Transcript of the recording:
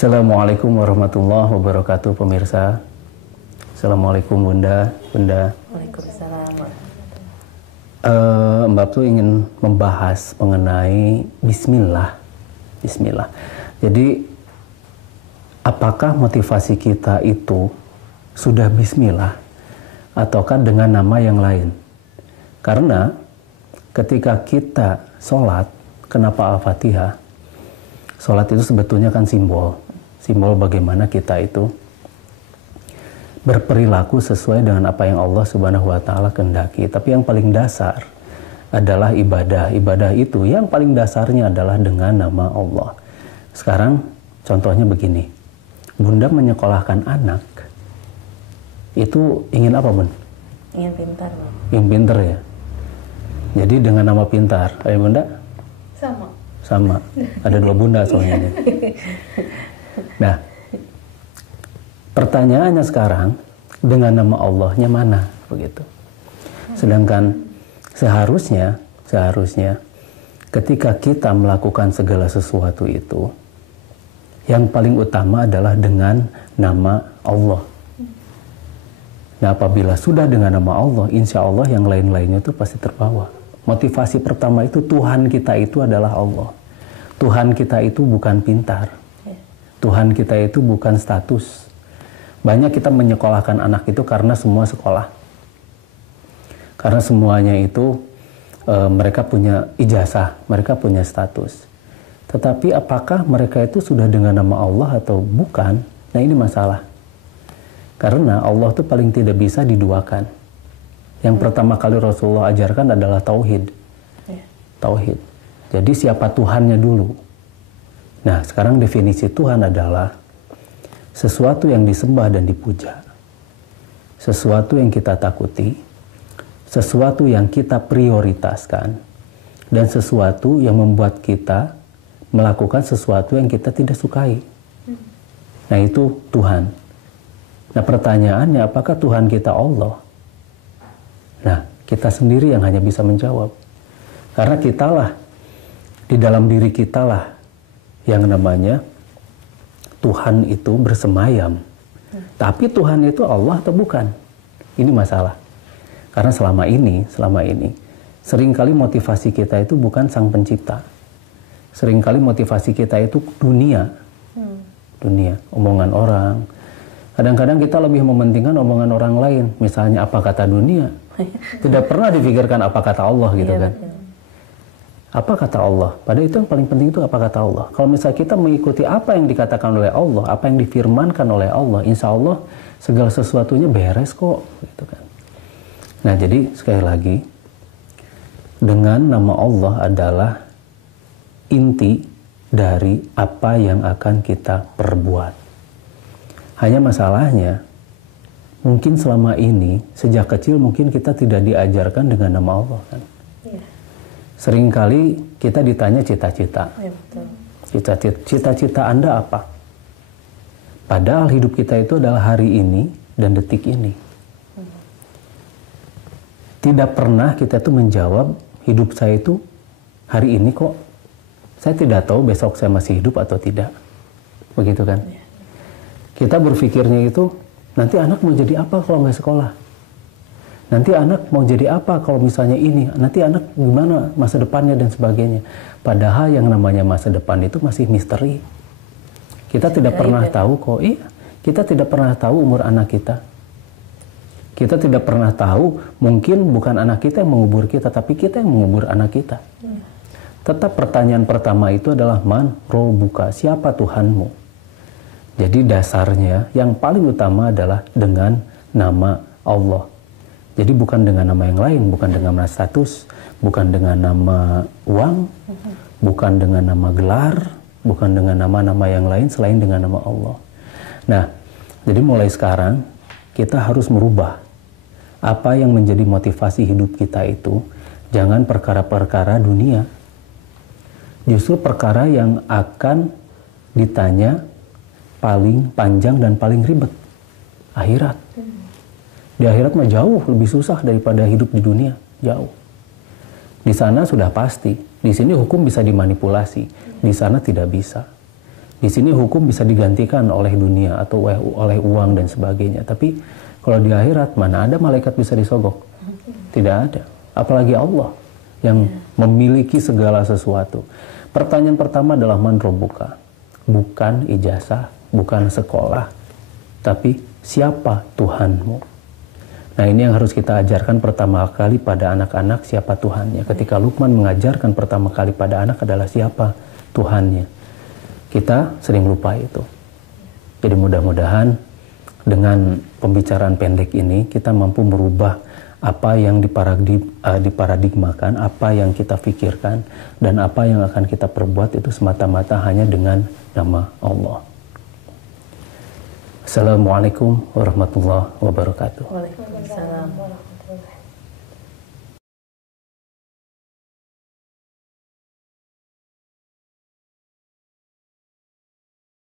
Assalamualaikum warahmatullahi wabarakatuh, pemirsa. Assalamualaikum Bunda. Waalaikumsalam. Mbak tuh ingin membahas mengenai Bismillah. Jadi, apakah motivasi kita itu sudah Bismillah ataukah dengan nama yang lain? Karena ketika kita sholat, kenapa Al-Fatihah? Sholat itu sebetulnya kan simbol bagaimana kita itu berperilaku sesuai dengan apa yang Allah Subhanahu wa Ta'ala kehendaki. Tapi yang paling dasar adalah ibadah. Ibadah itu yang paling dasarnya adalah dengan nama Allah. Sekarang contohnya begini, Bunda menyekolahkan anak, itu ingin apa, Bun? Ingin pintar, Bang. Ingin pintar ya. Jadi dengan nama pintar, ayo Bunda? Sama. Ada dua Bunda soalnya. Nah, pertanyaannya sekarang, dengan nama Allahnya mana? Begitu. Sedangkan seharusnya ketika kita melakukan segala sesuatu itu, yang paling utama adalah dengan nama Allah. Nah, apabila sudah dengan nama Allah, insya Allah yang lain-lainnya itu pasti terbawa. Motivasi pertama itu Tuhan kita itu adalah Allah. Tuhan kita itu bukan pintar. Tuhan kita itu bukan status. Banyak kita menyekolahkan anak itu karena semua sekolah. Karena semuanya itu mereka punya ijazah, mereka punya status. Tetapi apakah mereka itu sudah dengan nama Allah atau bukan? Nah, ini masalah. Karena Allah itu paling tidak bisa diduakan. Yang pertama kali Rasulullah ajarkan adalah tauhid. Tauhid. Jadi siapa Tuhannya dulu? Nah, sekarang definisi Tuhan adalah sesuatu yang disembah dan dipuja. Sesuatu yang kita takuti, sesuatu yang kita prioritaskan, dan sesuatu yang membuat kita melakukan sesuatu yang kita tidak sukai. Nah, itu Tuhan. Nah, pertanyaannya, apakah Tuhan kita Allah? Nah, kita sendiri yang hanya bisa menjawab. Karena kitalah, di dalam diri kitalah yang namanya Tuhan itu bersemayam. Tapi Tuhan itu Allah atau bukan? Ini masalah. Karena selama ini, seringkali motivasi kita itu bukan Sang Pencipta. Seringkali motivasi kita itu dunia. Dunia, omongan orang. Kadang-kadang kita lebih mementingkan omongan orang lain. Misalnya apa kata dunia. Tidak pernah dipikirkan apa kata Allah gitu kan. Apa kata Allah? Padahal itu yang paling penting itu apa kata Allah. Kalau misalnya kita mengikuti apa yang dikatakan oleh Allah, apa yang difirmankan oleh Allah, insya Allah segala sesuatunya beres kok. Gitu kan. Nah, jadi sekali lagi, dengan nama Allah adalah inti dari apa yang akan kita perbuat. Hanya masalahnya, mungkin selama ini, sejak kecil mungkin kita tidak diajarkan dengan nama Allah kan. Seringkali kita ditanya cita-cita. Cita-cita Anda apa? Padahal hidup kita itu adalah hari ini dan detik ini. Tidak pernah kita tuh menjawab hidup saya itu hari ini kok. Saya tidak tahu besok saya masih hidup atau tidak. Begitu kan? Kita berpikirnya itu, nanti anak mau jadi apa kalau nggak sekolah? Nanti anak mau jadi apa kalau misalnya ini? Nanti anak gimana masa depannya dan sebagainya. Padahal yang namanya masa depan itu masih misteri. Kita tidak pernah tahu kok. Iya, kita tidak pernah tahu umur anak kita. Kita tidak pernah tahu, mungkin bukan anak kita yang mengubur kita, tapi kita yang mengubur anak kita. Tetap pertanyaan pertama itu adalah man robuka, siapa Tuhanmu? Jadi dasarnya yang paling utama adalah dengan nama Allah. Jadi bukan dengan nama yang lain, bukan dengan nama status, bukan dengan nama uang, bukan dengan nama gelar, bukan dengan nama-nama yang lain selain dengan nama Allah. Nah, jadi mulai sekarang kita harus merubah apa yang menjadi motivasi hidup kita itu. Jangan perkara-perkara dunia. Justru perkara yang akan ditanya paling panjang dan paling ribet. Akhirat. Di akhirat mah jauh lebih susah daripada hidup di dunia, jauh. Di sana sudah pasti, di sini hukum bisa dimanipulasi, di sana tidak bisa. Di sini hukum bisa digantikan oleh dunia atau oleh uang dan sebagainya. Tapi kalau di akhirat mana ada malaikat bisa disogok? Tidak ada. Apalagi Allah yang memiliki segala sesuatu. Pertanyaan pertama adalah man rabbuka. Bukan ijazah, bukan sekolah, tapi siapa Tuhanmu? Nah, ini yang harus kita ajarkan pertama kali pada anak-anak, siapa Tuhannya. Ketika Luqman mengajarkan pertama kali pada anak adalah siapa Tuhannya. Kita sering lupa itu. Jadi mudah-mudahan dengan pembicaraan pendek ini kita mampu merubah apa yang diparadigmakan, apa yang kita pikirkan, dan apa yang akan kita perbuat itu semata-mata hanya dengan nama Allah. Assalamualaikum warahmatullahi wabarakatuh. Waalaikumsalam warahmatullahi wabarakatuh.